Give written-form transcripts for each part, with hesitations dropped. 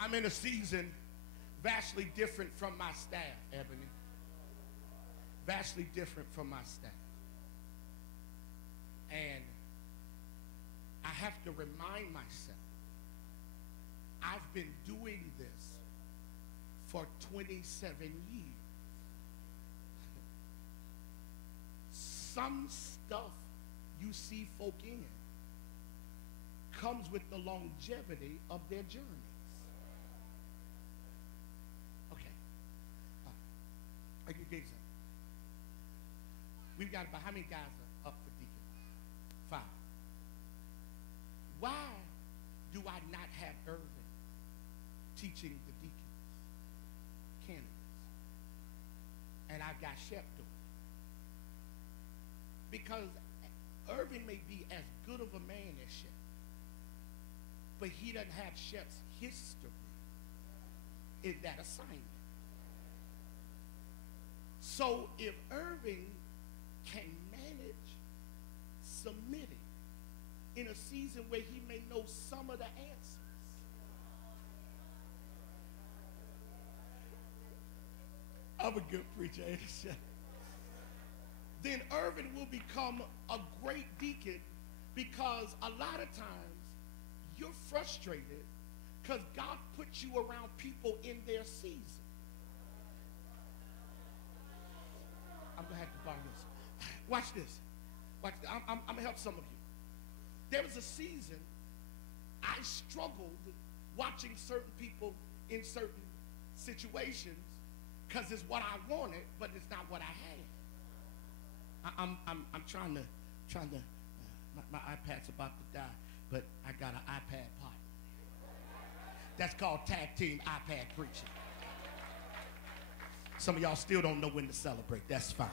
I'm in a season vastly different from my staff, Ebony. Vastly different from my staff. And I have to remind myself, I've been doing this for 27 years. Some stuff you see folk in comes with the longevity of their journeys. Okay. I give you an example. We've got about how many guys are up for deacon? 5. Why do I not have Irvin teaching the deacons, candidates? And I've got Shep doing it. Because Irvin may be as good of a man as Shep, but he doesn't have Shep's history in that assignment. So if Irvin can manage submitting in a season where he may know some of the answers, I'm a good preacher, ain't I? Then Irvin will become a great deacon, because a lot of times you're frustrated because God puts you around people in their season. I'm going to have to borrow this. Watch this. Watch this. I'm going to help some of you. There was a season I struggled watching certain people in certain situations because it's what I wanted, but it's not what I had. I'm trying to my iPad's about to die, but I got an iPad partner. That's called tag team iPad preaching. Some of y'all still don't know when to celebrate. That's fine.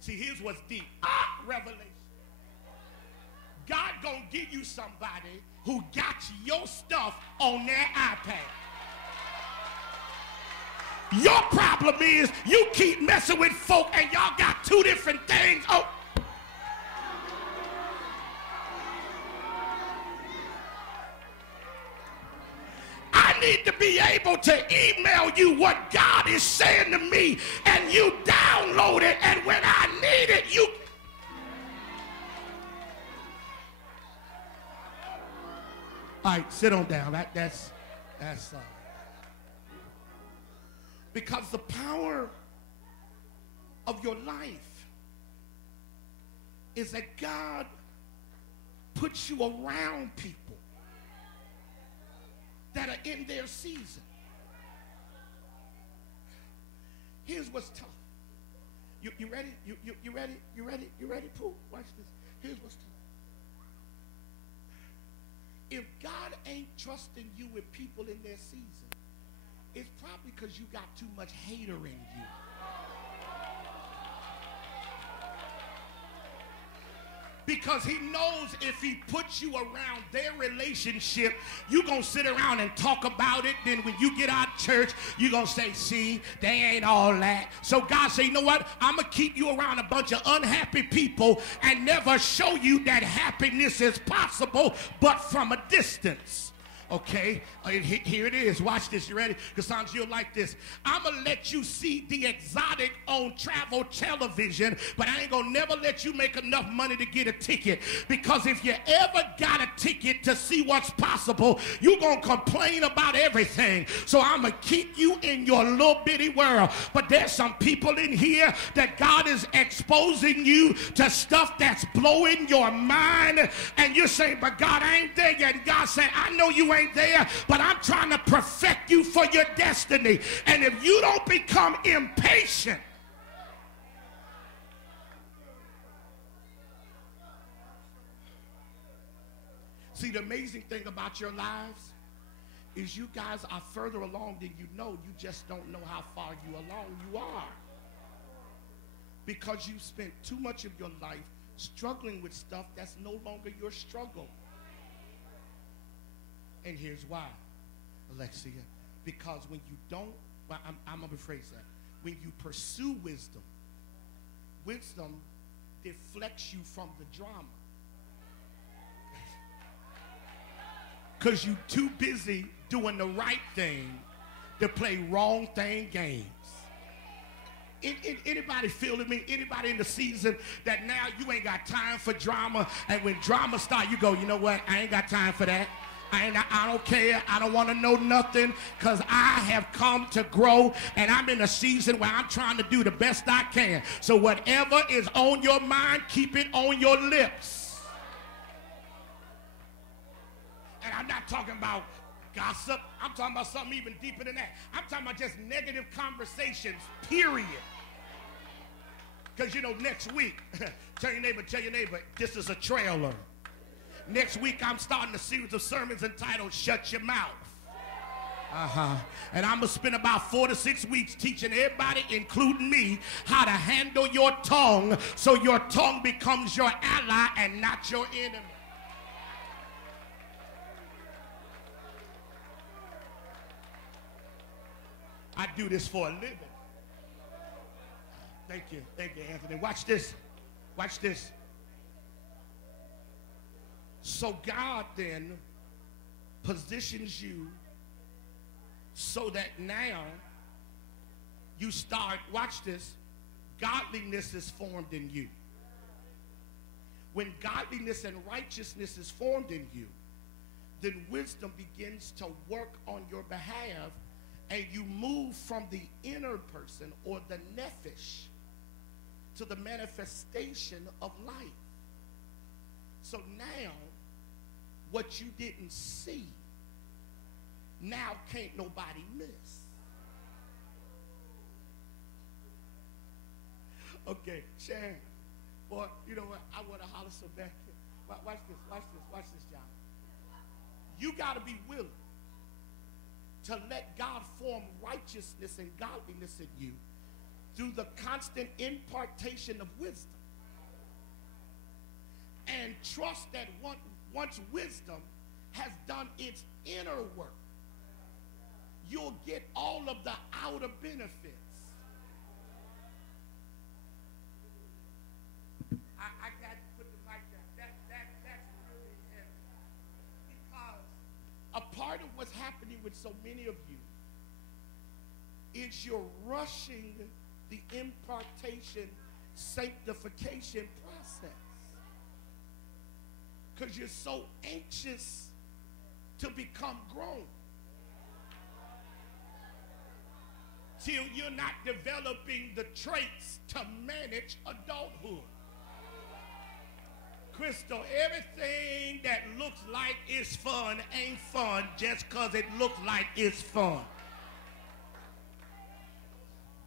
See, here's what's deep. Revelation. God gonna give you somebody who got your stuff on their iPad. Your problem is you keep messing with folk and y'all got 2 different things. Oh. I need to be able to email you what God is saying to me, and you download it, and when I need it, you... All right, sit on down. That's because the power of your life is that God puts you around people that are in their season. Here's what's tough. You ready? You ready? You ready? You ready, Pooh? Watch this. Here's what's tough. If God ain't trusting you with people in their season, it's probably because you got too much hater in you. Because he knows if he puts you around their relationship, you're going to sit around and talk about it. Then when you get out of church, you're going to say, see, they ain't all that. So God say, you know what? I'm going to keep you around a bunch of unhappy people and never show you that happiness is possible, but from a distance. Okay, here it is. Watch this. You ready? Cassandra, you'll like this. I'm going to let you see the exotic on travel television, but I ain't going to never let you make enough money to get a ticket. Because if you ever got a ticket to see what's possible, you're going to complain about everything. So I'm going to keep you in your little bitty world. But there's some people in here that God is exposing you to stuff that's blowing your mind. And you're saying, but God, I ain't there yet. And God said, I know you ain't there, but I'm trying to perfect you for your destiny. And if you don't become impatient, see, the amazing thing about your lives is you guys are further along than you know. You just don't know how far along you are, because you've spent too much of your life struggling with stuff that's no longer your struggle. And here's why, Alexia. Because when you don't, I'm going to rephrase that. When you pursue wisdom, wisdom deflects you from the drama. Because you too busy doing the right thing to play wrong thing games. Anybody feeling me? Anybody in the season that now you ain't got time for drama, and when drama start, you go, you know what? I ain't got time for that. I don't care. I don't want to know nothing, because I have come to grow, and I'm in a season where I'm trying to do the best I can. So whatever is on your mind, keep it on your lips. And I'm not talking about gossip. I'm talking about something even deeper than that. I'm talking about just negative conversations, period. Because, you know, next week, tell your neighbor, this is a trailer. Next week, I'm starting a series of sermons entitled, Shut Your Mouth. And I'm going to spend about 4 to 6 weeks teaching everybody, including me, how to handle your tongue so your tongue becomes your ally and not your enemy. I do this for a living. Thank you, Anthony. Watch this. Watch this. So God then positions you so that now you start, watch this, godliness is formed in you. When godliness and righteousness is formed in you, then wisdom begins to work on your behalf, and you move from the inner person or the nephesh to the manifestation of life. So now, what you didn't see, now can't nobody miss. Okay, Sharon, boy, you know what? I want to holler so bad. Watch this, John. You got to be willing to let God form righteousness and godliness in you through the constant impartation of wisdom. And trust that once wisdom has done its inner work, you'll get all of the outer benefits. I got to put the mic down. That's really heavy. Because a part of what's happening with so many of you is you're rushing the impartation, sanctification process. Because you're so anxious to become grown. Till you're not developing the traits to manage adulthood. Crystal, everything that looks like it's fun ain't fun just because it looks like it's fun.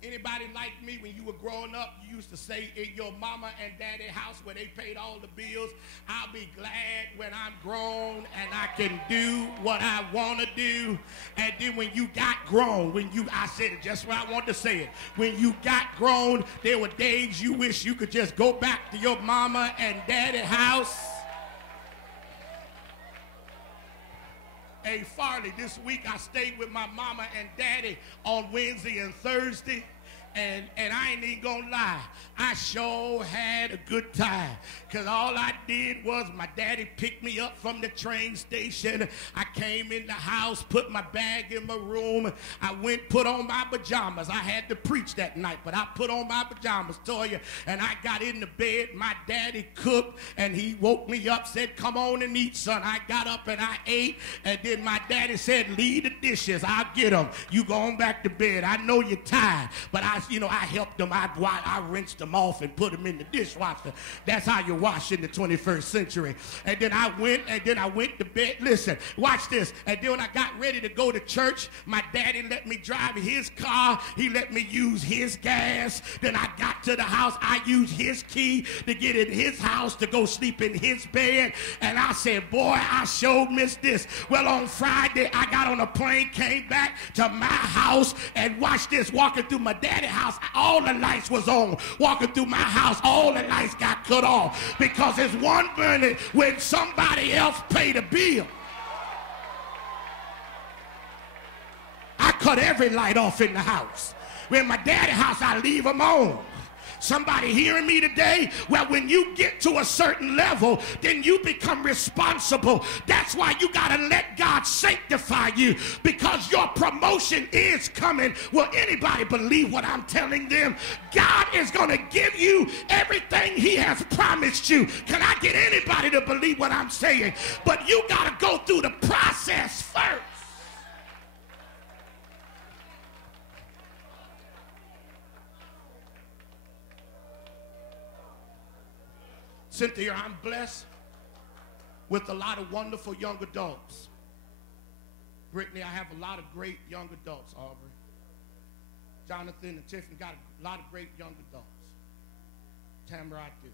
Anybody like me, when you were growing up, you used to say in your mama and daddy house where they paid all the bills, I'll be glad when I'm grown and I can do what I want to do. And then when you got grown, I said it just where I want to say it. When you got grown, there were days you wish you could just go back to your mama and daddy house. Hey, Farley, this week I stayed with my mama and daddy on Wednesday and Thursday, and I ain't even gonna lie, I sure had a good time, because all I did was my daddy picked me up from the train station. I came in the house, put my bag in my room. I went, put on my pajamas. I had to preach that night, but I put on my pajamas, Toya, and I got in the bed. My daddy cooked, and he woke me up, said, come on and eat, son. I got up and I ate, and then my daddy said, leave the dishes. I'll get them. You go on back to bed. I know you're tired, but I helped them. I rinsed them off and put them in the dishwasher. That's how you wash in the 21st century. And then I went to bed. Listen, watch this. And then when I got ready to go to church, my daddy let me drive his car. He let me use his gas. Then I got to the house. I used his key to get in his house to go sleep in his bed. And I said, boy, I sure missed this. Well, on Friday, I got on a plane, came back to my house, and watch this, walking through my daddy's house, all the lights was on. Walking through my house, all the lights got cut off, because it's one burning when somebody else paid a bill. I cut every light off in the house. When my daddy's house, I leave them on. Somebody hearing me today? Well, when you get to a certain level, then you become responsible. That's why you got to let God sanctify you, because your promotion is coming. Will anybody believe what I'm telling them? God is going to give you everything he has promised you. Can I get anybody to believe what I'm saying? But you got to go through the process first. Cynthia, I'm blessed with a lot of wonderful young adults. Brittany, I have a lot of great young adults, Aubrey. Jonathan and Tiffany got a lot of great young adults. Tamara, I do.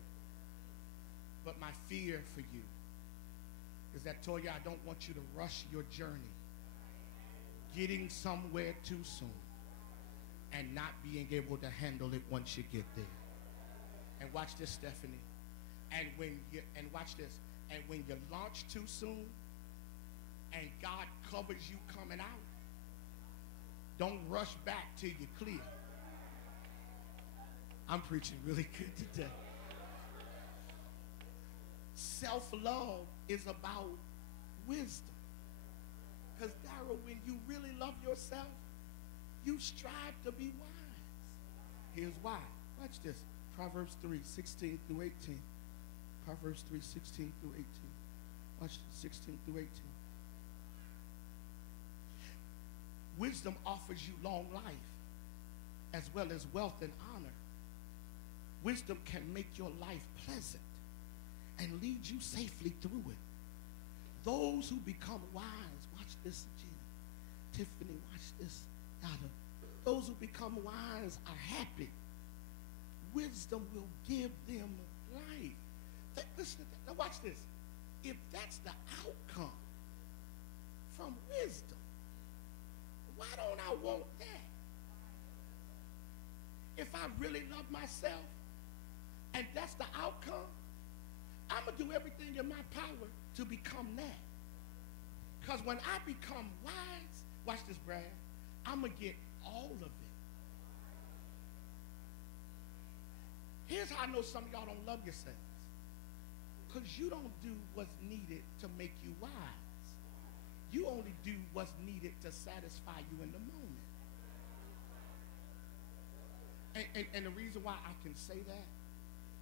But my fear for you is that, Toya, I don't want you to rush your journey, getting somewhere too soon and not being able to handle it once you get there. And watch this, Stephanie. And watch this. And when you launch too soon and God covers you coming out, don't rush back till you're clear. I'm preaching really good today. Self-love is about wisdom. Because, Darryl, when you really love yourself, you strive to be wise. Here's why. Watch this. Proverbs 3:16 through 18. Proverbs 3:16 through 18. Watch 16 through 18. Wisdom offers you long life as well as wealth and honor. Wisdom can make your life pleasant and lead you safely through it. Those who become wise, watch this, Gina. Tiffany, watch this. Yada. Those who become wise are happy. Wisdom will give them life. Listen to that. Now watch this. If that's the outcome from wisdom, why don't I want that? If I really love myself and that's the outcome, I'm going to do everything in my power to become that. Because when I become wise, watch this, Brad, I'm going to get all of it. Here's how I know some of y'all don't love yourselves. Because you don't do what's needed to make you wise. You only do what's needed to satisfy you in the moment. And the reason why I can say that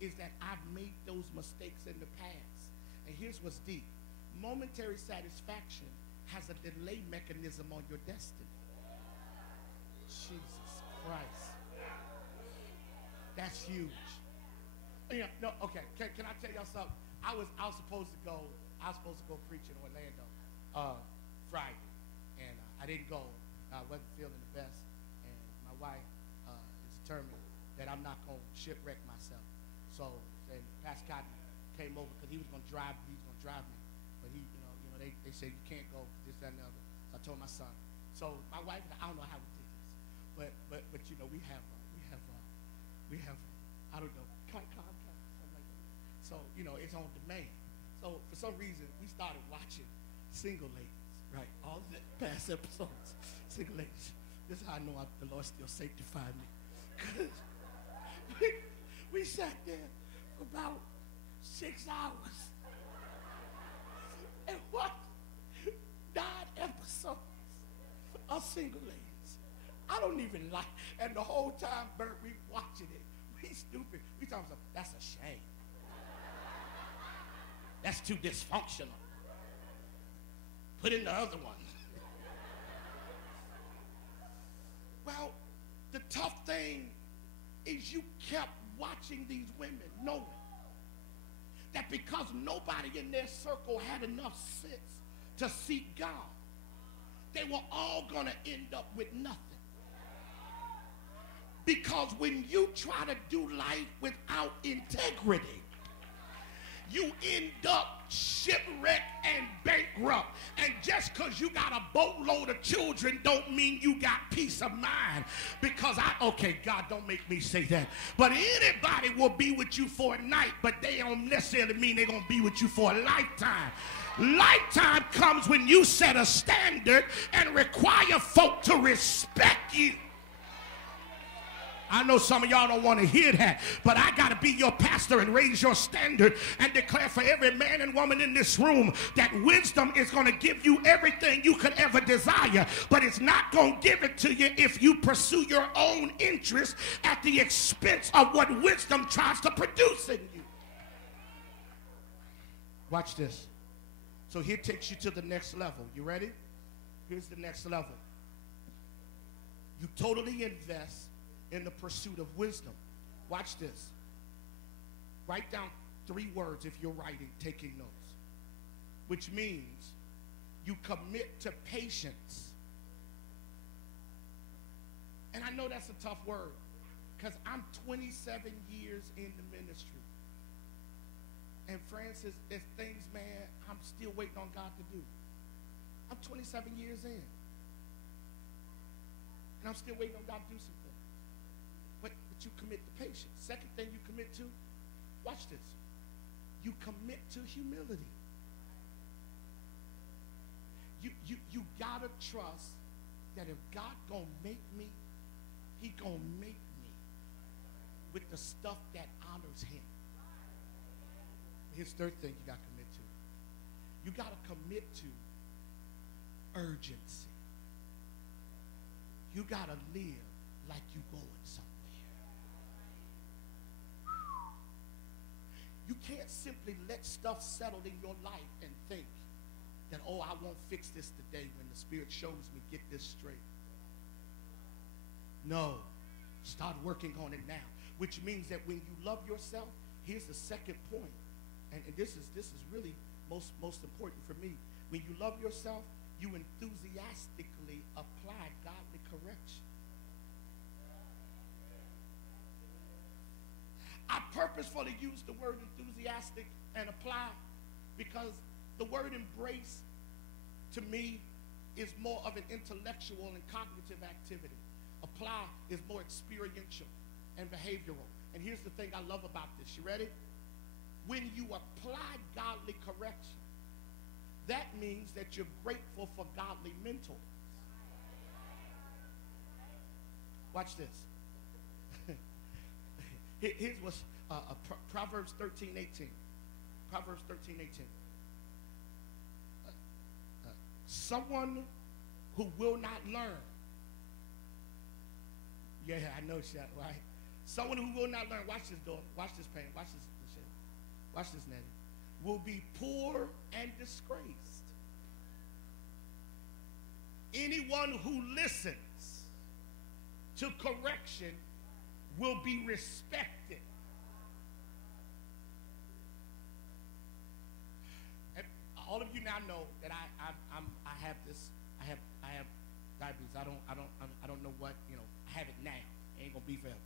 is that I've made those mistakes in the past. And here's what's deep. Momentary satisfaction has a delay mechanism on your destiny. Jesus Christ. That's huge. Yeah, no, okay. Can I tell y'all something? I was supposed to go preach in Orlando Friday, and I didn't go. I wasn't feeling the best, and my wife is determined that I'm not going to shipwreck myself. So, and Pastor Cotton came over because he was going to drive me, but he, they said you can't go, this, that, and the other. So I told my son. So my wife, I don't know how we did this, but we have I don't know, something like that. So it's on demand. So for some reason we started watching Single Ladies, right? All the past episodes, Single Ladies. This is how I know the Lord still sanctified me. Because we sat there for about 6 hours and watched 9 episodes of Single Ladies. I don't even like, and the whole time, Bert, we watching it. We stupid. We talking about, that's a shame. That's too dysfunctional. Put in the other one. Well, the tough thing is you kept watching these women knowing that because nobody in their circle had enough sense to seek God, they were all going to end up with nothing. Because when you try to do life without integrity, you end up shipwrecked and bankrupt. And just because you got a boatload of children don't mean you got peace of mind. Because okay, God, don't make me say that. But anybody will be with you for a night, but they don't necessarily mean they're going to be with you for a lifetime. Lifetime comes when you set a standard and require folk to respect you. I know some of y'all don't want to hear that, but I got to be your pastor and raise your standard and declare for every man and woman in this room that wisdom is going to give you everything you could ever desire, but it's not going to give it to you if you pursue your own interest at the expense of what wisdom tries to produce in you. Watch this. So here takes you to the next level. You ready? Here's the next level. You totally invest in the pursuit of wisdom. Watch this. Write down 3 words if you're writing, taking notes, which means you commit to patience. And I know that's a tough word because I'm 27 years in the ministry. And Francis, there's things, man, I'm still waiting on God to do. I'm 27 years in. And I'm still waiting on God to do some things. But you commit to patience. Second thing you commit to, watch this. You commit to humility. You gotta trust that if God gonna make me, he gonna make me with the stuff that honors him. Here's the third thing you got to commit to. You got to commit to urgency. You got to live like you going somewhere. You can't simply let stuff settle in your life and think that, oh, I won't fix this today when the Spirit shows me, get this straight. No. Start working on it now, which means that when you love yourself, here's the second point. And this is really most important for me. When you love yourself, you enthusiastically apply godly correction. I purposefully use the word enthusiastic and apply because the word embrace to me is more of an intellectual and cognitive activity. Apply is more experiential and behavioral. And here's the thing I love about this. You ready? When you apply godly correction, that means that you're grateful for godly mentors. Watch this. Here's what's Proverbs 13:18. Proverbs 13:18. Someone who will not learn. Yeah, I know, Shaq, right? Someone who will not learn. Watch this, daughter. Watch this, pain. Watch this. Watch this, Nettie. Will be poor and disgraced. Anyone who listens to correction will be respected. And all of you now know that I have diabetes. I don't know what, I have it now. It ain't gonna be forever.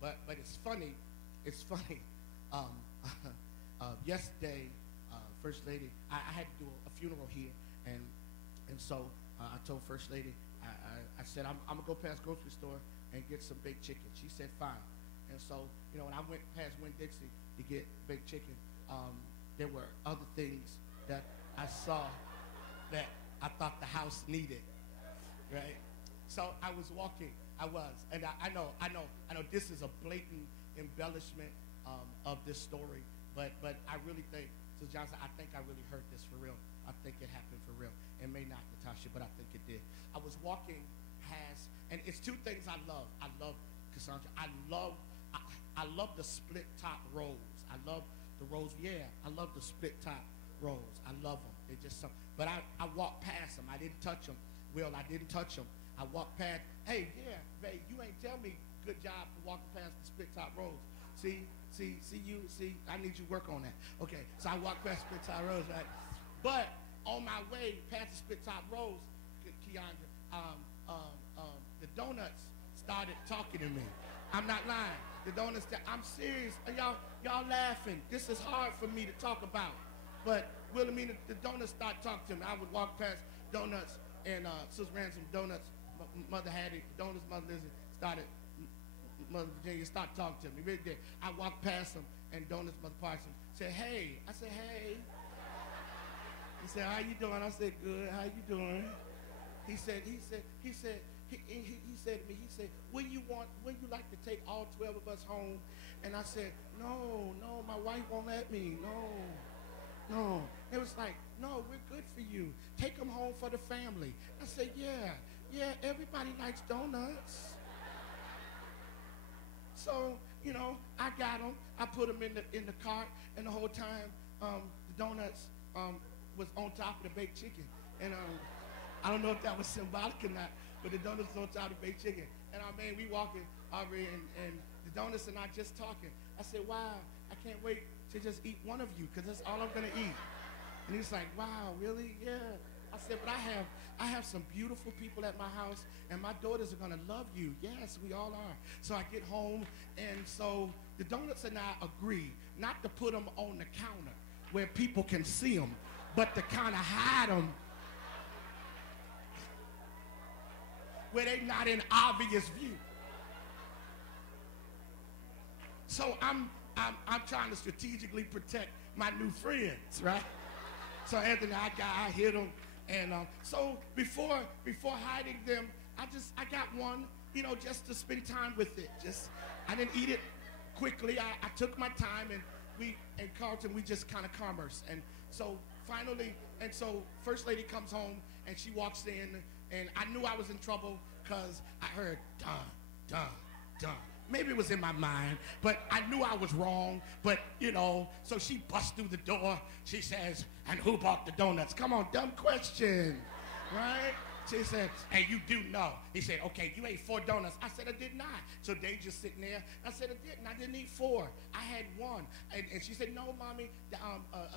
But it's funny. Yesterday, First Lady, I had to do a funeral here, and so I told First Lady, I said, I'm going to go past grocery store and get some baked chicken. She said, fine. And so, when I went past Winn-Dixie to get baked chicken, there were other things that I saw that I thought the house needed, right? So I was walking, and I know this is a blatant embellishment of this story, but I really think, so Johnson, I think I really heard this for real. I think it happened for real. It may not, Natasha, but I think it did. I was walking past, and it's 2 things I love. I love, Cassandra, I love the split top rolls. I love the rolls. Yeah, I love the split top rolls. I love them. They're just some, but I walked past them. I didn't touch them. Will, I didn't touch them. I walked past, hey, yeah, babe, you ain't tell me good job for walking past the split top rolls. See, I need you to work on that. Okay, so I walked past split top rolls, right? But on my way past the split top rolls, Keandra, the donuts started talking to me. I'm not lying. The donuts, I'm serious. Y'all laughing. This is hard for me to talk about. But Wilhelmina, the donuts started talking to me. I would walk past donuts, and Sister ran some donuts. Mother had it. Donuts, Mother Lizzie started. Mother Virginia started talking to me. Really did. I walked past them, and Donuts, Mother Parson said, hey. I said, hey. He said, how you doing? I said, good. How you doing? He said, he said to me, he said, when you like to take all 12 of us home? And I said, no, my wife won't let me. No. It was like, no, we're good for you. Take them home for the family. I said, yeah, everybody likes donuts. So, you know, I got them. I put them in the cart, and the whole time the donuts was on top of the baked chicken. And I don't know if that was symbolic or not, but the donuts was on top of the baked chicken. And man, we walking over, and the donuts and I just talking. I said, wow, I can't wait to just eat one of you, because that's all I'm gonna eat. And he's like, wow, really? Yeah. I said, but I have some beautiful people at my house, and my daughters are gonna love you. Yes, we all are. So I get home, and so the donuts and I agree not to put them on the counter where people can see them, but to kind of hide them where they're not in obvious view. So I'm trying to strategically protect my new friends, right? So Anthony, I hit them, and so before hiding them, I got one, you know, just to spend time with it. I didn't eat it quickly. I took my time, and Carlton, we just kind of commerce. And so finally, so First Lady comes home, and she walks in, and I knew I was in trouble because I heard dun. Maybe it was in my mind, but I knew I was wrong. But, you know, so she busts through the door. She says, and who bought the donuts? Come on, dumb question, right? She said, hey, you do know. He said, okay, you ate 4 donuts. I said, I did not. So they just sitting there. I said, I didn't. I didn't eat 4. I had 1. And she said, no, Mommy,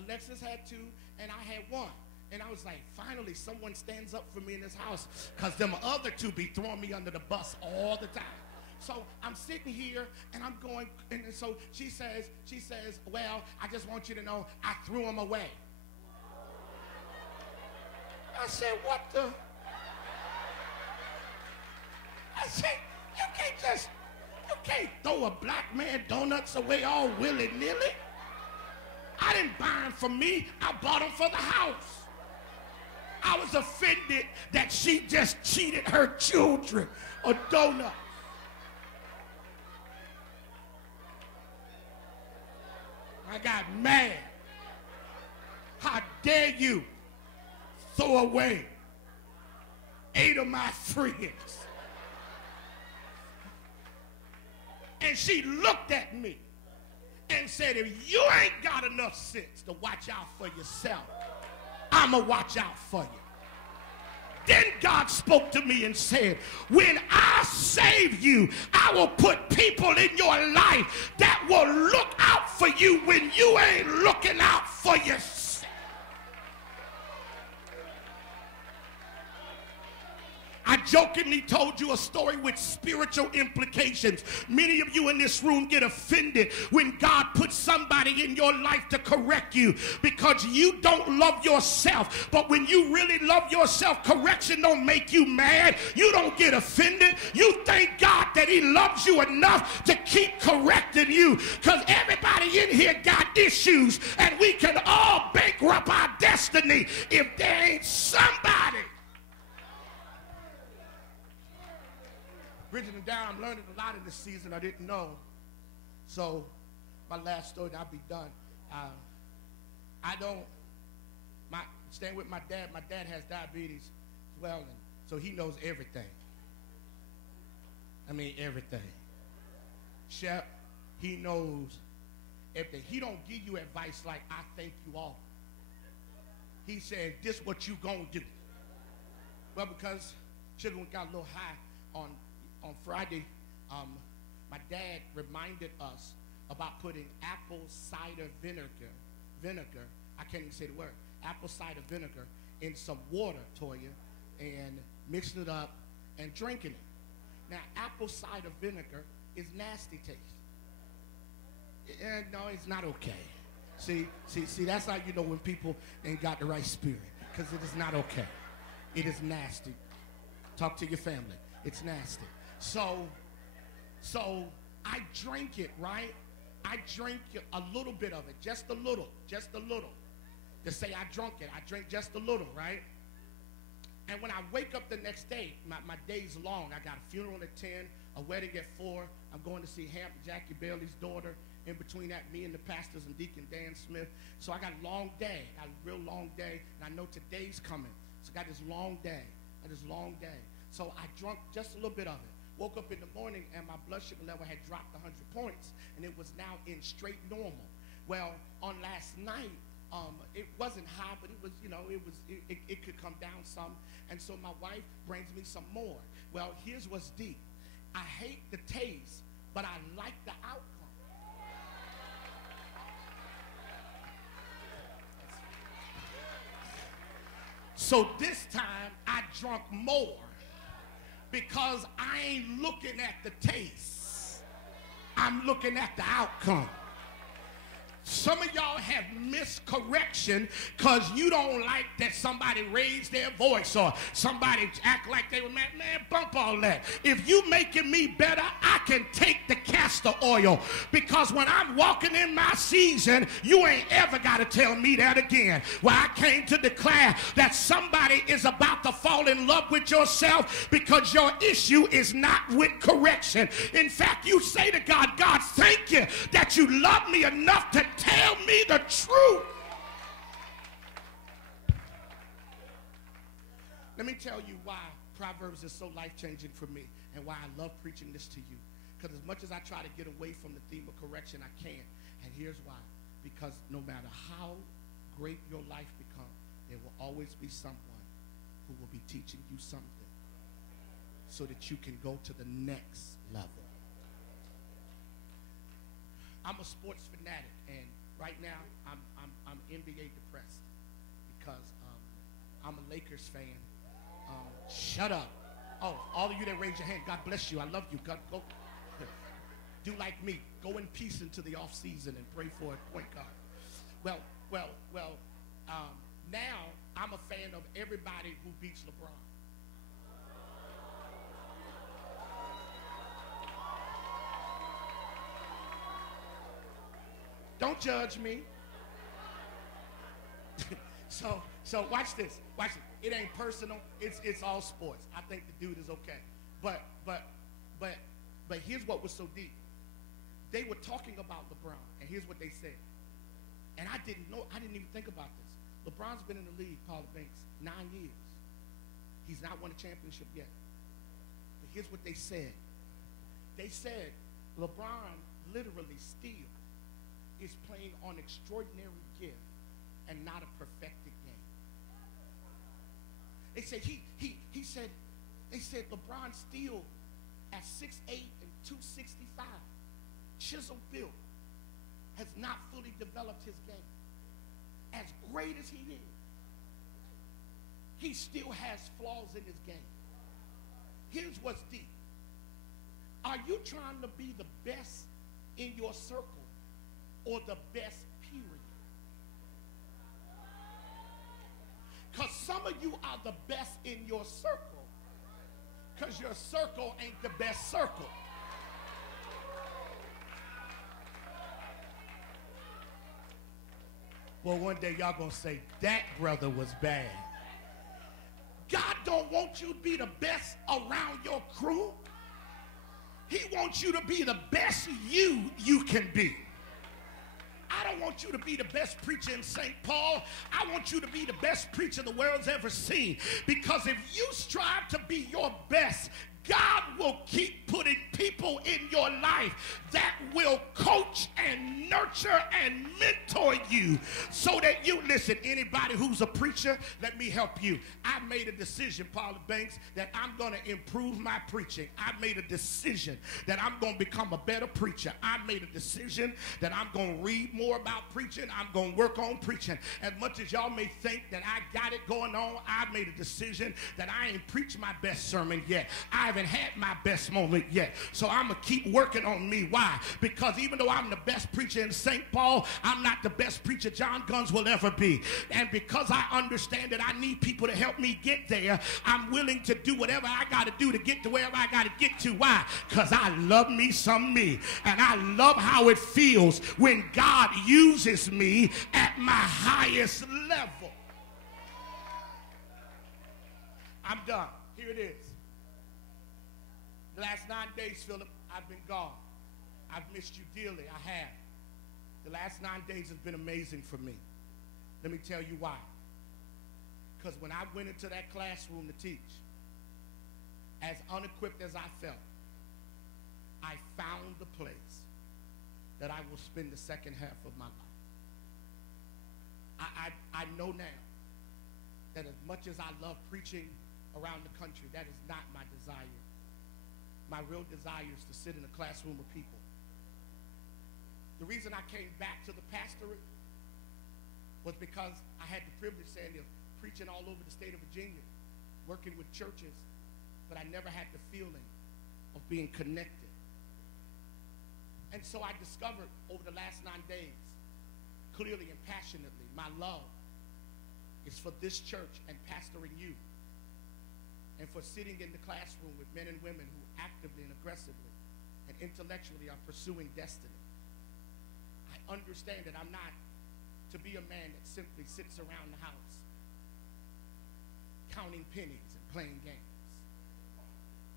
Alexis had 2, and I had 1. And I was like, finally, someone stands up for me in this house, because them other 2 be throwing me under the bus all the time. So I'm sitting here, and I'm going, and so she says, well, I just want you to know I threw them away. I said, what the? I said, you can't throw a black man donuts away all willy-nilly. I didn't buy them for me. I bought them for the house. I was offended that she just cheated her children a donut. I got mad. How dare you throw away 8 of my friends? And she looked at me and said, if you ain't got enough sense to watch out for yourself, I'ma watch out for you. Then God spoke to me and said, when I save you, I will put people in your life that will look out for you when you ain't looking out for yourself. I jokingly told you a story with spiritual implications. Many of you in this room get offended when God puts somebody in your life to correct you because you don't love yourself. But when you really love yourself, correction don't make you mad. You don't get offended. You thank God that he loves you enough to keep correcting you, because everybody in here got issues, and we can all bankrupt our destiny if there ain't somebody. Bridging it down, I'm learning a lot in this season I didn't know. So, my last story, and I'll be done. Staying with my dad. My dad has diabetes as well, and so he knows everything. I mean, everything. Shep, he knows everything. He don't give you advice like, I think you ought. He said, this what you gonna do. Well, because children got a little high on Friday, my dad reminded us about putting apple cider vinegar, I can't even say the word, apple cider vinegar in some water, Toya, and mixing it up and drinking it. Now, apple cider vinegar is nasty taste. No, it's not okay. See, that's how you know when people ain't got the right spirit, because it is not okay. It is nasty. Talk to your family. It's nasty. So I drink it, right? I drink a little bit of it, just a little. To say I drunk it, I drink just a little, right? And when I wake up the next day, my day's long. I got a funeral at 10, a wedding at 4. I'm going to see Jackie Bailey's daughter. In between that, me and the pastors and Deacon Dan Smith. So I got a long day. I got a real long day. And I know today's coming. So I got this long day. So I drunk just a little bit of it. Woke up in the morning and my blood sugar level had dropped 100 points. And it was now in straight normal. Well, on last night, it wasn't high, but it was, it could come down some. And so my wife brings me some more. Well, here's what's deep. I hate the taste, but I like the outcome. So this time I drunk more because I ain't looking at the taste. I'm looking at the outcome. Some of y'all have missed correction because you don't like that somebody raised their voice or somebody act like they were mad. Man, bump all that. If you making me better, I can take the castor oil, because when I'm walking in my season, you ain't ever got to tell me that again. Well, I came to declare that somebody is about to fall in love with yourself because your issue is not with correction. In fact, you say to God, God, thank you that you love me enough to tell me the truth. Let me tell you why Proverbs is so life-changing for me and why I love preaching this to you. Because as much as I try to get away from the theme of correction, I can't. And here's why. Because no matter how great your life becomes, there will always be someone who will be teaching you something so that you can go to the next level. I'm a sports fanatic, and right now I'm NBA depressed because I'm a Lakers fan. Shut up. Oh, all of you that raise your hand, God bless you. I love you. God, go do like me. Go in peace into the off season and pray for a point guard. Well. Now I'm a fan of everybody who beats LeBron. Don't judge me. So watch this. Watch it. It ain't personal. It's all sports. I think the dude is okay. But here's what was so deep. They were talking about LeBron, and here's what they said. And I didn't even think about this. LeBron's been in the league, Paula Banks, 9 years. He's not won a championship yet. But here's what they said. They said LeBron literally still is playing on extraordinary gift and not a perfected game. They said they said LeBron still at 6'8" and 265, chisel built, has not fully developed his game. As great as he is, he still has flaws in his game. Here's what's deep. Are you trying to be the best in your circle or the best period? Because some of you are the best in your circle because your circle ain't the best circle. Well, one day y'all gonna say, that brother was bad. God don't want you to be the best around your crew. He wants you to be the best you can be. I don't want you to be the best preacher in St. Paul. I want you to be the best preacher the world's ever seen. Because if you strive to be your best, God will keep putting people in your life that will coach and nurture and mentor you so that you, listen, anybody who's a preacher, let me help you. I made a decision, Paula Banks, that I'm going to improve my preaching. I made a decision that I'm going to become a better preacher. I made a decision that I'm going to read more about preaching. I'm going to work on preaching. As much as y'all may think that I got it going on, I made a decision that I ain't preached my best sermon yet. I haven't had my best moment yet. So I'm going to keep working on me. Why? Because even though I'm the best preacher in St. Paul, I'm not the best preacher John Guns will ever be. And because I understand that I need people to help me get there, I'm willing to do whatever I got to do to get to wherever I got to get to. Why? Because I love me some me. And I love how it feels when God uses me at my highest level. I'm done. Here it is. The last 9 days, Philip, I've been gone. I've missed you dearly. I have. The last 9 days has been amazing for me. Let me tell you why. Because when I went into that classroom to teach, as unequipped as I felt, I found the place that I will spend the second half of my life. I know now that as much as I love preaching around the country, that is not my desire. My real desire is to sit in a classroom with people. The reason I came back to the pastorate was because I had the privilege, Sandy, of preaching all over the state of Virginia, working with churches, but I never had the feeling of being connected. And so I discovered over the last 9 days, clearly and passionately, my love is for this church and pastoring you, and for sitting in the classroom with men and women who actively and aggressively and intellectually are pursuing destiny. I understand that I'm not to be a man that simply sits around the house counting pennies and playing games.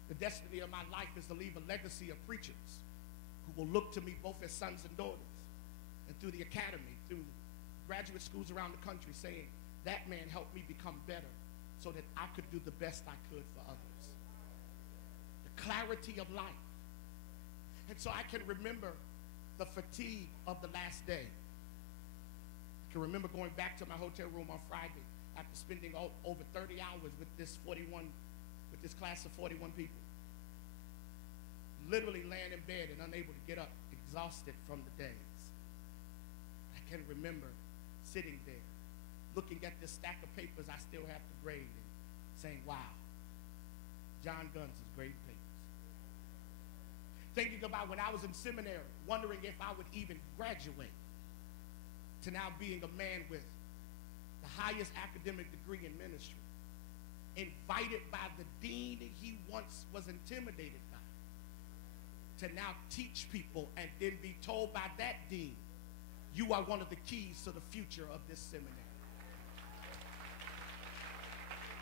The destiny of my life is to leave a legacy of preachers who will look to me both as sons and daughters, and through the academy, through graduate schools around the country, saying, that man helped me become better so that I could do the best I could for others. The clarity of life. And so I can remember the fatigue of the last day. I can remember going back to my hotel room on Friday after spending over 30 hours with this class of 41 people. Literally laying in bed and unable to get up, exhausted from the days. I can remember sitting there, looking at this stack of papers I still have to grade and saying, wow, John Guns is grading papers. Thinking about when I was in seminary, wondering if I would even graduate, to now being a man with the highest academic degree in ministry, invited by the dean that he once was intimidated by, to now teach people and then be told by that dean, you are one of the keys to the future of this seminary.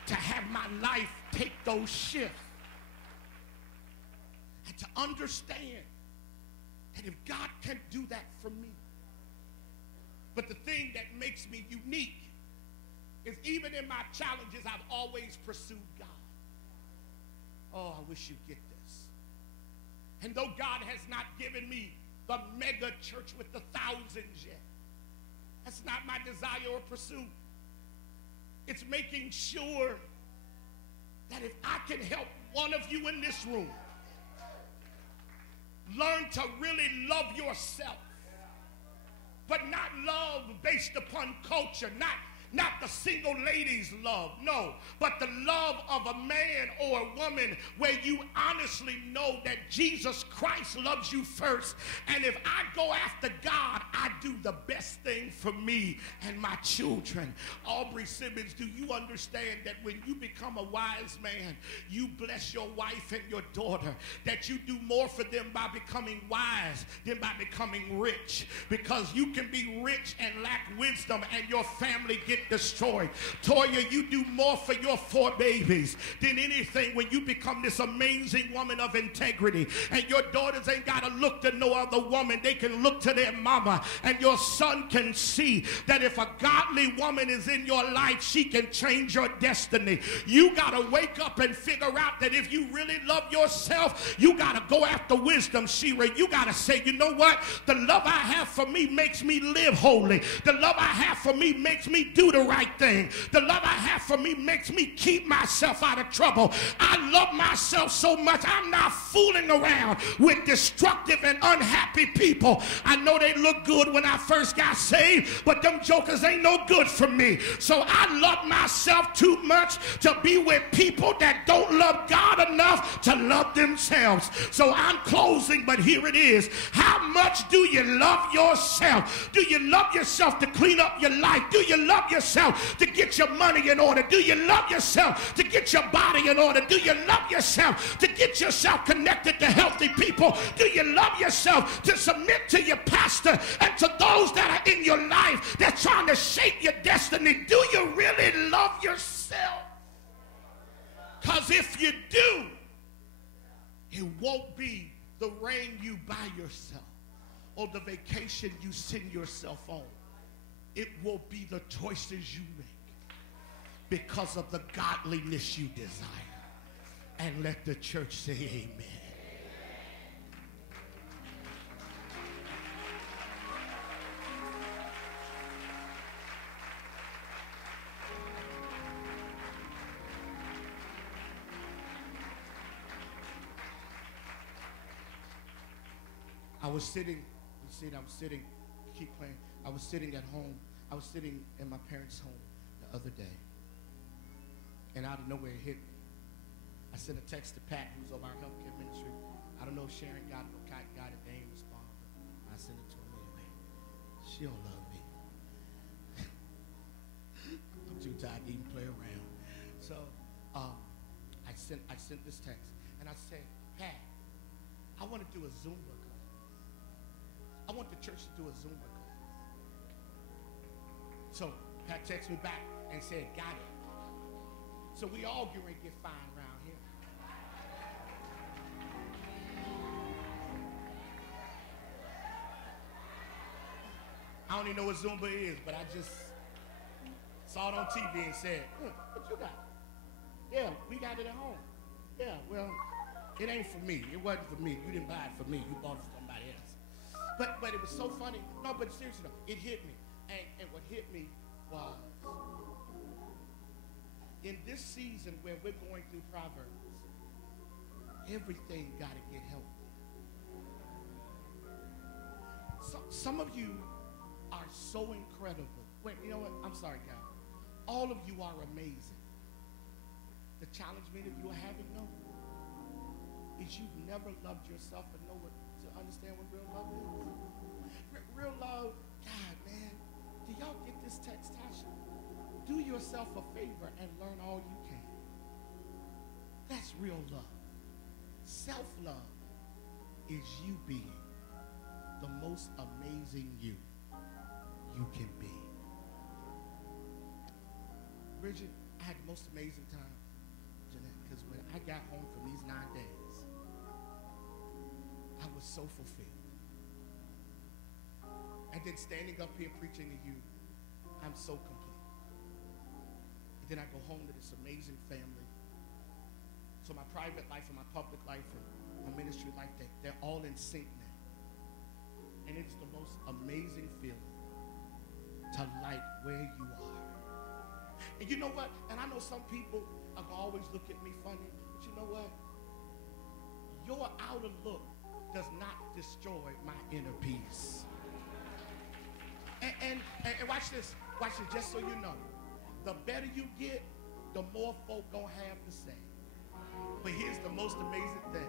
To have my life take those shifts. And to understand that if God can do that for me. But the thing that makes me unique is even in my challenges, I've always pursued God. Oh, I wish you'd get this. And though God has not given me the mega church with the thousands yet, that's not my desire or pursuit. It's making sure that if I can help one of you in this room learn to really love yourself, but not love based upon culture, not the single lady's love, no, but the love of a man or a woman where you honestly know that Jesus Christ loves you first. And if I go after God, I do the best thing for me and my children. Aubrey Simmons, do you understand that when you become a wise man, you bless your wife and your daughter, that you do more for them by becoming wise than by becoming rich? Because you can be rich and lack wisdom and your family get destroyed. Toya, you do more for your 4 babies than anything when you become this amazing woman of integrity. And your daughters ain't got to look to no other woman. They can look to their mama. And your son can see that if a godly woman is in your life, she can change your destiny. You got to wake up and figure out that if you really love yourself, you got to go after wisdom, Shira. You got to say, you know what? The love I have for me makes me live holy. The love I have for me makes me do the right thing. The love I have for me makes me keep myself out of trouble. I love myself so much, I'm not fooling around with destructive and unhappy people. I know they look good when I first got saved, but them jokers ain't no good for me. So I love myself too much to be with people that don't love God enough to love themselves. So I'm closing, but here it is. How much do you love yourself? Do you love yourself to clean up your life? Do you love yourself to get your money in order? Do you love yourself to get your body in order? Do you love yourself to get yourself connected to healthy people? Do you love yourself to submit to your pastor and to those that are in your life that's trying to shape your destiny? Do you really love yourself? Because if you do, it won't be the rain you buy yourself or the vacation you send yourself on. It will be the choices you make because of the godliness you desire. And let the church say amen. I was sitting, keep playing. I was sitting at home. I was sitting in my parents' home the other day. And out of nowhere it hit me. I sent a text to Pat, who's of our healthcare ministry. I don't know if Sharon got it and they ain't respond, but I sent it to him anyway. She don't love me. I'm too tired to even play around. So I sent this text, and I said, Pat, I want to do a Zumba class. I want the church to do a Zumba class. So Pat texted me back and said, got it. So we all get ready to get fine around here. I don't even know what Zumba is, but I just saw it on TV and said, what you got? Yeah, we got it at home. Yeah, well, it ain't for me. It wasn't for me. You didn't buy it for me. You bought it for somebody else. But it was so funny. No, but seriously, though, it hit me. And what hit me was, in this season where we're going through Proverbs, everything got to get healthy. Some of you are so incredible. Wait, you know what? I'm sorry, God. All of you are amazing. The challenge many of you are having, no, is you've never loved yourself and know what to understand what real love is. Real love, God, man, do y'all get this text, Tasha? Do yourself a favor and learn all you can. That's real love. Self-love is you being the most amazing you can be. Bridget, I had the most amazing time, Jeanette, because when I got home from these 9 days, I was so fulfilled. And then standing up here preaching to you, I'm so complete. And then I go home to this amazing family. So my private life and my public life and my ministry life, they're all in sync now. And it's the most amazing feeling to like where you are. And you know what? And I know some people are going to always look at me funny, but you know what? Your outer look does not destroy my inner peace. And watch this, just so you know. The better you get, the more folk gonna have to say. But here's the most amazing thing.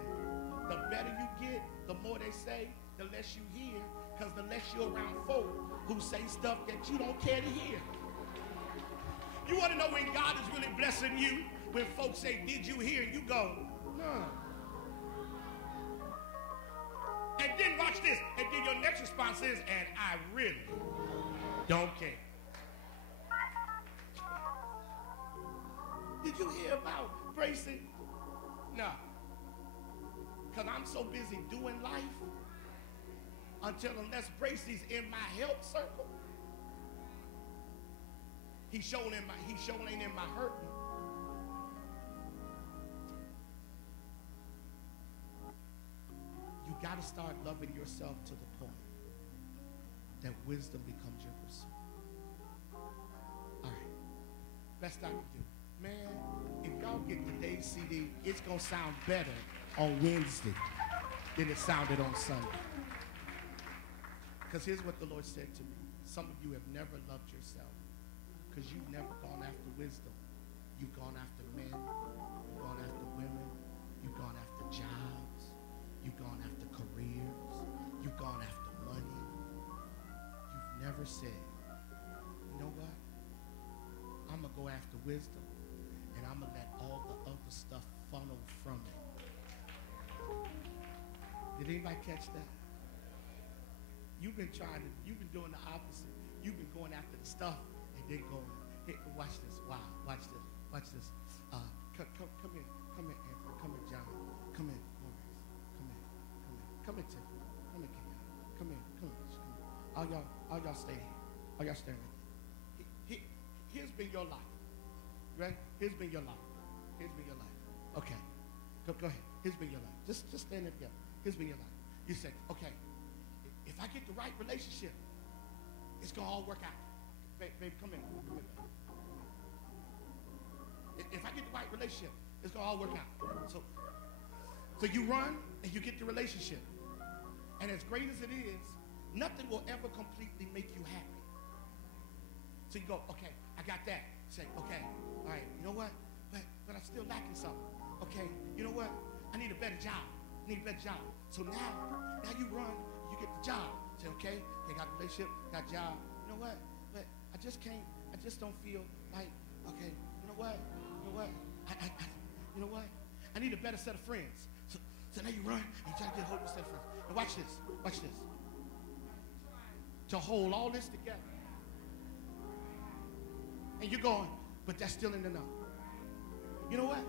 The better you get, the more they say, the less you hear, because the less you're around folk who say stuff that you don't care to hear. You want to know when God is really blessing you? When folks say, did you hear? You go, no. And then watch this. And then your next response is, and I really don't care. Did you hear about Bracy? No. Because I'm so busy doing life unless Bracy's in my help circle. He sure ain't in my hurting. You got to start loving yourself to the point that wisdom becomes your pursuit. All right. Best I can do. Man, if y'all get today's CD, it's going to sound better on Wednesday than it sounded on Sunday. Because here's what the Lord said to me. Some of you have never loved yourself because you've never gone after wisdom. You've gone after men. You've gone after women. You've gone after jobs. You've gone after careers. You've gone after money. You've never said, you know what? I'm going to go after wisdom, and I'm going to let all the other stuff funnel from it. Did anybody catch that? You've been doing the opposite. You've been going after the stuff and then going, hey, watch this. Wow, watch this. Come here. y'all stay here. All y'all stay right there. Here's been your life. Right? Here's been your life. Here's been your life. Okay. Go ahead. Here's been your life. Just stand there together. Here's been your life. You say, okay, if I get the right relationship, it's going to all work out. Baby, come here. Come here. If I get the right relationship, it's going to all work out. So you run and you get the relationship. And as great as it is, nothing will ever completely make you happy. So you go, okay, I got that. Say, okay, all right, you know what? But I'm still lacking something. Okay, you know what? I need a better job. So now you run, you get the job. Say, okay, they got a relationship, got a job. You know what? But I just don't feel like, okay, you know what? You know what? I need a better set of friends. So now you run and you try to get a hold of a set of friends. Now watch this. To hold all this together. And you're going, but that's still in the number. You know what?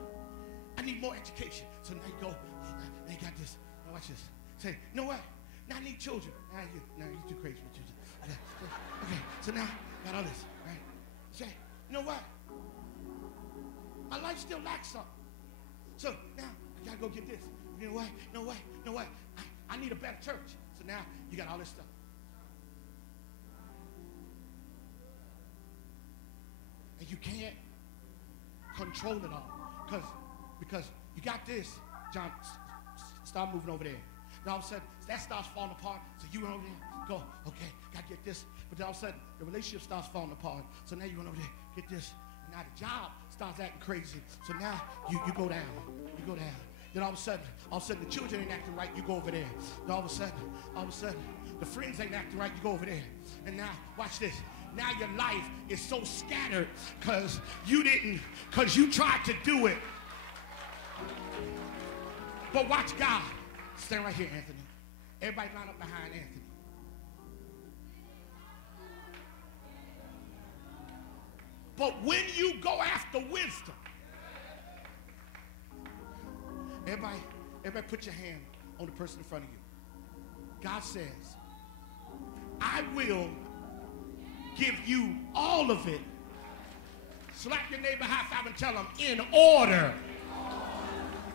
I need more education. So now you go, now you got this. Now watch this. Say, you know what? Now I need children. Now you're too crazy for children. Okay, so now I got all this, right? Say, you know what? My life still lacks something. So now I gotta go get this. You know what? I need a better church. So now you got all this stuff. And you can't control it all. Because you got this, John, start moving over there. Then all of a sudden, that starts falling apart. So you run over there, go, okay, gotta get this. But then all of a sudden, the relationship starts falling apart. So now you run over there, get this. And now the job starts acting crazy. So now you go down. Then all of a sudden, the children ain't acting right, you go over there. Then all of a sudden, the friends ain't acting right, you go over there. And now, watch this. Now your life is so scattered because you tried to do it. But watch God. Stand right here, Anthony. Everybody line up behind Anthony. But when you go after wisdom, everybody put your hand on the person in front of you. God says, I will give you all of it. Slap your neighbor high five and tell them, in order.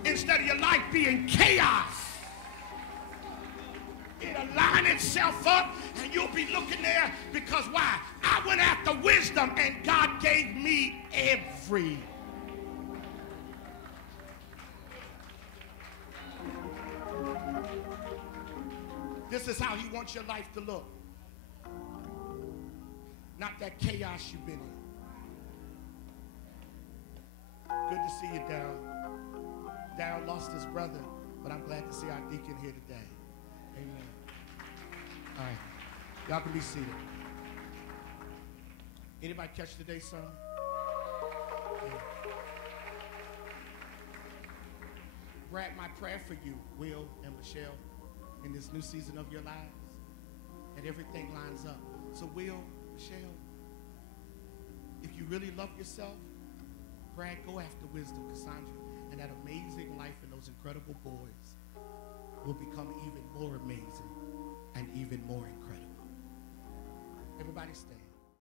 Instead of your life being chaos, it'll line itself up and you'll be looking there because why? I went after wisdom and God gave me every. This is how he wants your life to look. Not that chaos you've been in. Good to see you, Daryl. Daryl lost his brother, but I'm glad to see our deacon here today. Amen. All right. Y'all can be seated. Anybody catch today's sermon? Yeah. Brad, my prayer for you, Will and Michelle, in this new season of your lives, that everything lines up. So Will, Michelle, if you really love yourself, Brad, go after wisdom, Cassandra, and that amazing life and those incredible boys will become even more amazing and even more incredible. Everybody stand.